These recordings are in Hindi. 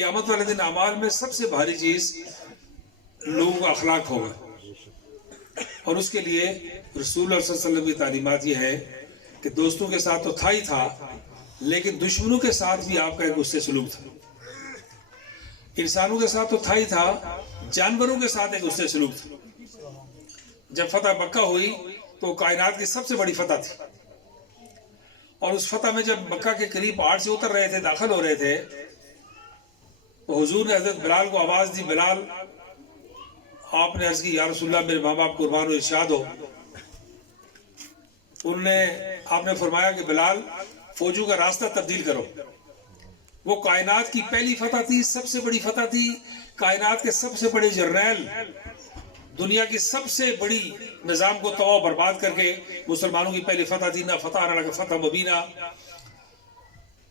क़यामत वाले दिन अमाल में सबसे भारी चीज लोगों का अखलाक होगा, और उसके लिए रसूल सल्लल्लाहु अलैहि वसल्लम की तालीमात ये है कि दोस्तों के साथ तो था ही था, लेकिन दुश्मनों के साथ भी आपका एक उससे सलूक था। इंसानों के साथ तो था ही था, जानवरों के साथ एक उससे सलूक था। जब फतह मक्का हुई तो कायनात की सबसे बड़ी फतह थी, और उस फतह में जब मक्का के करीब पहाड़ से उतर रहे थे, दाखिल हो रहे थे, तो हुजूर ने हजरत बिलाल को आवाज दी, बिलाल आपने अर्ज की, या रसूलल्लाह मेरे माँ बाप कुर्बान हो, इरशाद हो। उन्होंने आपने फरमाया कि बिलाल फौजों का रास्ता तब्दील करो। वो कायनात की पहली फतह थी, सबसे बड़ी फतह थी। कायनात के सबसे बड़े जर्नैल, दुनिया की सबसे बड़ी निजाम को तबाह बर्बाद करके मुसलमानों की पहली फतह थी, ना फतह फतह मुबीना।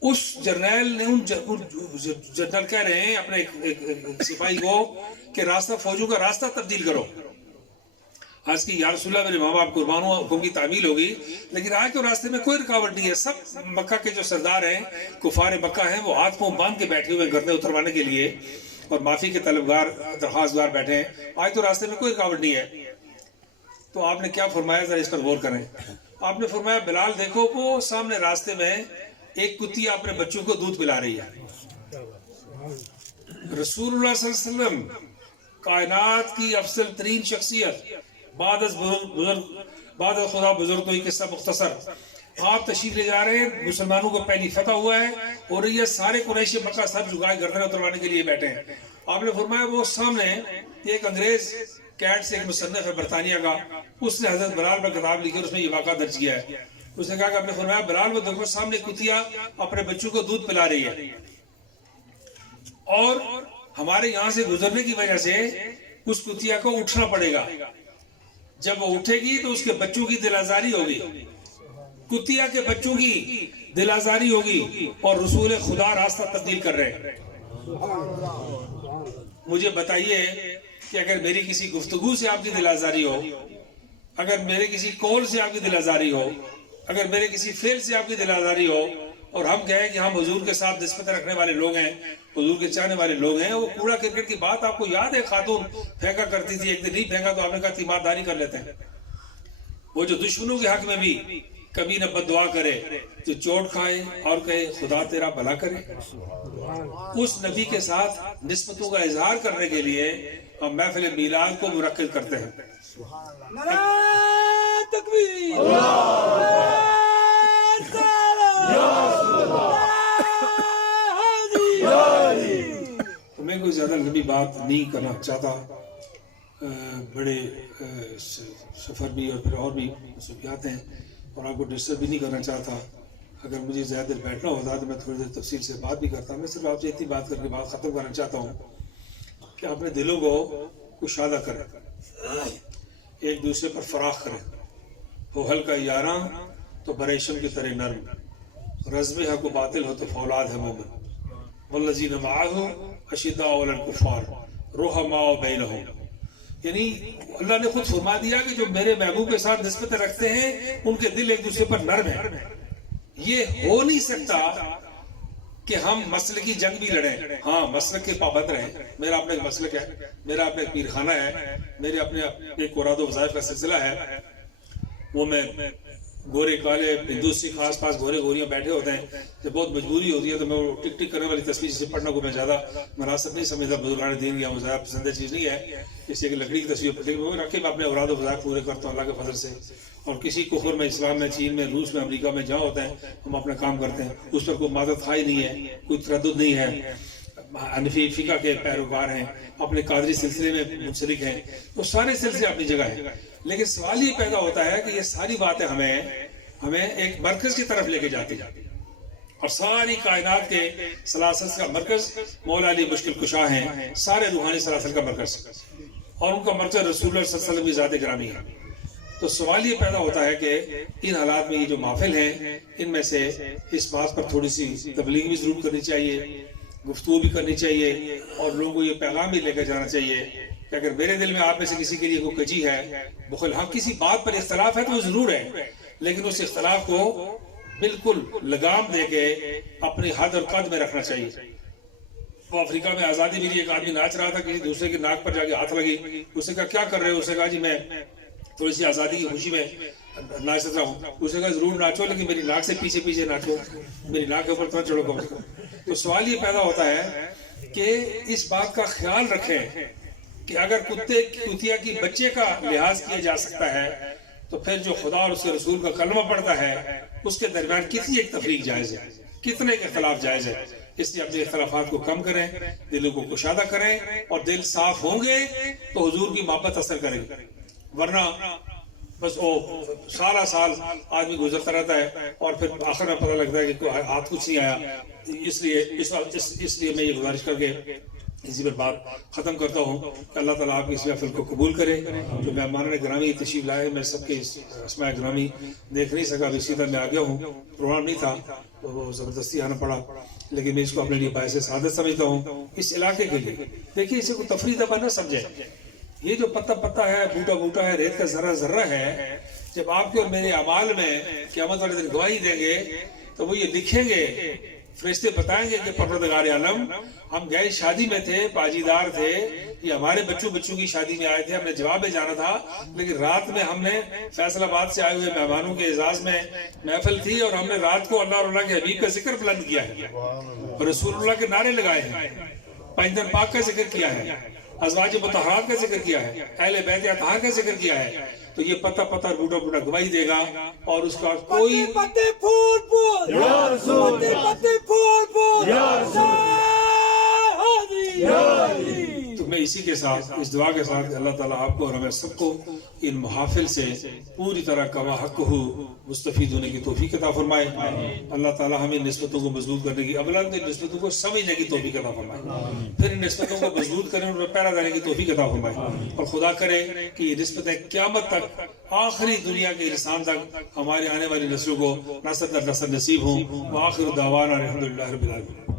उस जर्नैल ने उन जनरल कह रहे हैं अपने एक सिपाही को कि रास्ता, फौजों का रास्ता तब्दील करो। आज की या रसूलल्लाह मेरे माँ बाप कुर्बान हो, हुक्म की तामील होगी, लेकिन आज तो रास्ते में कोई रुकावट नहीं है। सब मक्का के जो सरदार हैं, कुफार मक्का हैं, वो हाथ पांव बांध के बैठे हुए गर्दन उतरवाने के लिए, और माफी के तलबगार दरख्वास्तगार बैठे हैं। आज तो रास्ते में कोई रुकावट नहीं है। तो आपने क्या फरमाया, जरा इस पर गौर करें। आपने फरमाया बिलाल देखो, वो सामने रास्ते में एक कुतिया अपने बच्चों को दूध पिला रही है। रसूलुल्लाह सल्लल्लाहु अलैहि वसल्लम कायनात की अफजल तरीन शख्सियत, बाद खुदा बुजुर्ग, तो ये किस्सा मुख्तसर, आप तशरीफ ले जा रहे हैं, मुसलमानों को पहली फतह हुआ है, और ये सारे कुरैशी मक्का सब झुकाए गर्दन उतरवाने के लिए बैठे हैं। आपने फरमाया वो सामने एक अंग्रेज कैट से, एक मुसन्निफ है बरतानिया का, उसने हजरत बिलाल पर किताब लिखी, उसमें ये वाक़ा दर्ज किया है। उसने कहा कि आपने फरमाया बिलाल वो देखो सामने कुतिया अपने बच्चों को दूध पिला रही है, और हमारे यहाँ से गुजरने की वजह से उस कुतिया को उठना पड़ेगा। जब वो उठेगी तो उसके बच्चों की दिल आजारी होगी, कुतिया के बच्चों की दिल आजारी होगी, और रसूल खुदा रास्ता तब्दील कर रहे हैं। मुझे बताइए कि अगर मेरी किसी गुफ्तगू से आपकी दिल आजारी हो, अगर मेरे किसी कौल से आपकी दिल आजारी हो, अगर मेरे किसी फेल से आपकी दिल आजारी हो, और हम कहें कि हम हुजूर के साथ निस्बत रखने वाले लोग हैं, हुजूर के चाहने वाले लोग हैं, वो कूड़ा क्रिकेट की बात आपको याद है, खातून फेंका करती थी, एक दिन नहीं फेंका तो आपने कहा तीमारदारी कर लेते हैं। वो जो दुश्मनों के हक में भी कभी न बददुआ करे, जो चोट खाए और कहे खुदा तेरा भला करे, उस नबी के साथ निस्बतों का इजहार करने के लिए हम महफिल मिलाद को मुनक्किद करते हैं। तो मैं कोई ज्यादा लंबी बात नहीं करना चाहता, बड़े सफर भी और फिर और भी मसरूफियात हैं, और आपको डिस्टर्ब भी नहीं करना चाहता। अगर मुझे ज़्यादा देर बैठना होता तो मैं थोड़ी देर तफसील से बात भी करता। मैं सिर्फ आपसे इतनी बात करके बात ख़त्म करना चाहता हूँ कि अपने दिलों को कुशादा करें, एक दूसरे पर फराख करें। हो हल्का यारा तो बरेशम की तरह नरम, रज़्म हक़ व बातिल हो तो फौलाद है मोमिन, वल्लज़ीना मअहू अशिद्दाउ अलल कुफ़ार रुहमाउ बैनहुम। यानी अल्लाह ने खुद फरमा दिया कि जो मेरे महबूब के साथ निस्बत रखते हैं उनके दिल एक दूसरे पर नर्म है। ये हो नहीं सकता कि हम मसले की जंग भी लड़ें। हाँ, मसलक के पाबंद रहें। मेरा अपना एक मसलक है, मेरा अपना एक पीरखाना है, मेरे अपने एक औराद वज़ाइफ का सिलसिला है। वो मैं गोरे काले हिंदू सिख आस पास गोरे गोरियाँ बैठे होते हैं, जब बहुत मजबूरी होती है तो मैं वो टिक टिक करने वाली तस्वीर से पढ़ने को मैं ज़्यादा मुनासिब नहीं समझता। बुजुर्गान दीन या ज़्यादा पसंद चीज़ नहीं है, इसलिए कि लकड़ी की तस्वीर रख के मैं अपने औराद वज़ाइफ पूरे करता हूँ अल्लाह के फजल से। और किसी कुफर में, इस्लाम में, चीन में, रूस में, अमेरिका में जहाँ होते हैं हम अपना काम करते हैं, उस पर कोई मादत खाई नहीं है, कोई तरद्दुद नहीं है। हनफी फ़िक़ा के पैरोकार हैं, अपने कादरी सिलसिले में मुंसलिक हैं, वो सारे सिलसिले अपनी जगह है। लेकिन सवाल ये पैदा होता है कि ये सारी बातें हमें एक मरकज की तरफ लेके जाती और सारी कायनात के सलासल का मरकज मौला अली मुश्किल कुशा हैं, सारे रूहानी सलासल का मरकज, और उनका मरकज रसूलुल्लाह सल्लल्लाहु अलैहि वसल्लम की ज़ात ग्रामी है। तो सवाल ये पैदा होता है कि इन हालात में ये जो महफिल हैं, इनमें से इस बात पर थोड़ी सी तबलीग भी जरूर करनी चाहिए, गुफ्तगू भी करनी चाहिए, और लोगों को ये पैगाम भी लेकर जाना चाहिए कि अगर मेरे दिल में आप में से किसी के लिए कोई कजी है, बुखल, हाँ किसी बात पर इख्तलाफ है तो वो जरूर है, लेकिन उस इख्तलाफ को बिल्कुल लगाम दे के अपनी हद और कद में रखना चाहिए। वो अफ्रीका में आज़ादी मिली, एक आदमी नाच रहा था, किसी दूसरे के नाक पर जाके हाथ लगी। उसने कहा क्या कर रहे हो? उसने कहा जी मैं थोड़ी सी आज़ादी की खुशी में नाच रहा हूँ। उसने कहा जरूर नाचो, लेकिन मेरी नाक से पीछे पीछे नाचो, मेरी नाक के ऊपर तो चढ़ो कम से कम। तो सवाल ये पैदा होता है कि इस बात का ख्याल रखें कि अगर कुतिया की बच्चे का लिहाज किया जा सकता है, तो फिर जो खुदा और उसके रसूल का कलमा पढ़ता है उसके दरमियान कितनी एक तफरीक जायज़ है, कितने के खिलाफ जायज़ है। इसलिए अपने इख्तलाफात को कम करें, दिलों को कुशादा करें, और दिल साफ होंगे तो हुजूर की मोहब्बत असर करेगी। वरना बस वो सारा साल आदमी गुजरता रहता है और फिर आखिर में पता लगता है कि हाथ कुछ नहीं आया। इसलिए मैं ये गुजारिश करके इसी पर बात ख़त्म करता हूँ कि अल्लाह ताला आपकी इस महफिल को कबूल करे। जो मेहमान ग्रामी तशरीफ लाए, मैं सबके अस्माए ग्रामी देख नहीं सका, इसी तरह मैं आ गया हूँ, प्रोग्राम नहीं था तो वो ज़बरदस्ती आना पड़ा, लेकिन मैं इसको अपने लिए बायस सादत समझता हूँ इस इलाके के लिए। देखिए, इसे कोई तफरी दबा न समझे। ये जो पत्ता पत्ता है, बूटा बूटा है, रेत का जर्रा जर्रा है, जब आपके और मेरे अमाल में क़यामत वाले दिन गवाही देंगे तो वो ये लिखेंगे, फरिश्ते बताएंगे कि परवरदिगार आलम, हम गए शादी में थे, पाजीदार थे, ये हमारे बच्चों की शादी में आए थे, हमने जवाब में जाना था, लेकिन रात में हमने फैसलाबाद से आए हुए मेहमानों के एजाज में महफिल थी और हमने रात को अल्लाह और अल्लाह के हबीब का जिक्र बुलंद किया है, रसूलुल्लाह के नारे लगाए हैं, पैंजन पाक का जिक्र किया है, अज़वाज मुतहरात का जिक्र किया है, अहले बैत अतहार का जिक्र किया है। तो ये पत्ता पत्ता बूटा बूटा गवाही देगा और उसका कोई पत्ते फूल फूल या रसूल, पत्ते फूल फूल या रसूल। तो मैं इसी के साथ, इस दुआ के साथ, अल्लाह ताला आपको और हमें सबको इन मुहाफिल से पूरी तरह कमा हक हो मुस्तफीद होने की तौफीक अता फरमाए। अल्लाह ताला हमें निस्बतों को मजबूत करने की, अवला निस्बतों को समझने की तौफीक अता फरमाए, फिर इन निस्बतों को मजबूत करें, उन पर पैरा देने की तौफीक अता फरमाए, और खुदा करे कि ये निस्बतें क़यामत तक, आखिरी दुनिया के इंसान तक हमारे आने वाली नस्लों को नस्ल दर नस्ल नसीब हों। व आखिर दावाना अल्हम्दुलिल्लाहि रब्बिल आलमीन।